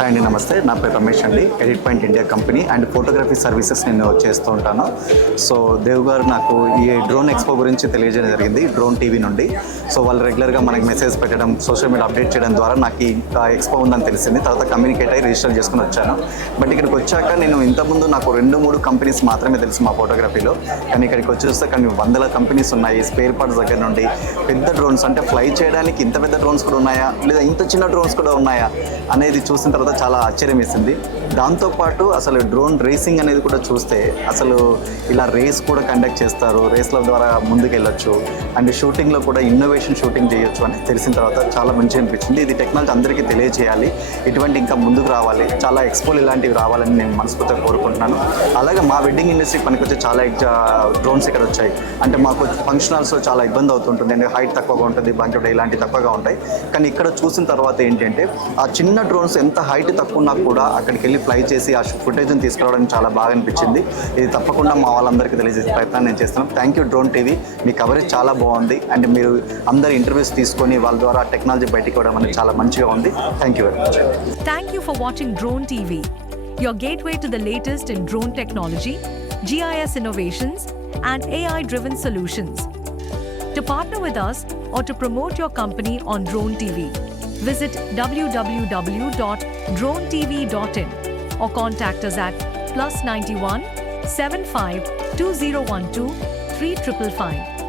Hi అండి, నమస్తే. నా పేరు రమేష్ అండి. Edit point India company and photography services నేను చేస్తూ ఉంటాను. సో దేవ్ గారు నాకు ఈ డ్రోన్ ఎక్స్పో గురించి తెలియజేయడం జరిగింది డ్రోన్ టీవీ నుండి. సో వాళ్ళు రెగ్యులర్గా మనకి మెసేజ్ పెట్టడం, సోషల్ మీడియా అప్డేట్ చేయడం ద్వారా నాకు ఈ ఎక్స్పో ఉందని తెలిసింది. తర్వాత కమ్యూనికేట్ అయ్యి రిజిస్టర్ చేసుకుని వచ్చాను. బట్ ఇక్కడికి వచ్చాక నేను ఇంతకుముందు నాకు 2-3 కంపెనీస్ మాత్రమే తెలుసు మా ఫోటోగ్రఫీలో. కానీ ఇక్కడికి వచ్చి చూస్తే కానీ వందల కంపెనీస్ ఉన్నాయి. స్పేర్ పార్ట్స్ దగ్గర నుండి పెద్ద డ్రోన్స్, అంటే ఫ్లై చేయడానికి ఇంత పెద్ద డ్రోన్స్ కూడా ఉన్నాయా, లేదా ఇంత చిన్న డ్రోన్స్ కూడా ఉన్నాయా అనేది చూసిన తర్వాత చాలా ఆశ్చర్యం వేసింది. దాంతోపాటు అసలు డ్రోన్ రేసింగ్ అనేది కూడా చూస్తే అసలు ఇలా రేస్ కూడా కండక్ట్ చేస్తారు, రేస్ల ద్వారా ముందుకు వెళ్ళొచ్చు అండ్ షూటింగ్లో కూడా ఇన్నోవేషన్ షూటింగ్ చేయొచ్చు అని తెలిసిన తర్వాత చాలా మంచిగా అనిపించింది. ఇది టెక్నాలజీ అందరికీ తెలియజేయాలి, ఇటువంటి ఇంకా ముందుకు రావాలి, చాలా ఎక్స్పోలు ఇలాంటివి రావాలని నేను మనస్ఫూర్తిగా కోరుకుంటున్నాను. అలాగే మా వెడ్డింగ్ ఇండస్ట్రీకి పనికొచ్చే చాలా డ్రోన్స్ ఇక్కడ వచ్చాయి. అంటే మాకు ఫంక్షన్ హాల్స్లో చాలా ఇబ్బంది అవుతుంటుంది, అంటే హైట్ తక్కువగా ఉంటుంది, బంకెట్ ఇలాంటివి తక్కువగా ఉంటాయి. కానీ ఇక్కడ చూసిన తర్వాత ఏంటంటే ఆ చిన్న డ్రోన్స్ ఎంత హైట్ తక్కువ ఉన్నా కూడా అక్కడికి వెళ్ళి ఫ్లై చేసి ఆ ఫుటేజ్ని తీసుకురావడానికి చాలా బాగా అనిపించింది. ఇది తప్పకుండా మా వాళ్ళందరికీ తెలియజేసే ప్రయత్నం నేను చేస్తున్నాను. Thank you drone TV, me coverage చాలా బాగుంది అండ్ మీరు అందరి ఇంటర్వ్యూస్ తీసుకొని వాళ్ళ ద్వారా టెక్నాలజీ బయటికి ఇవ్వడం అనేది చాలా మంచిగా ఉంది. Thank you very much. Thank you for watching Drone TV, your gateway to the latest in drone technology, GIS innovations, and AI-driven solutions. To partner with us or to promote your company on Drone TV, visit www.dronetv.in or contact us at +91 75 2012 3555.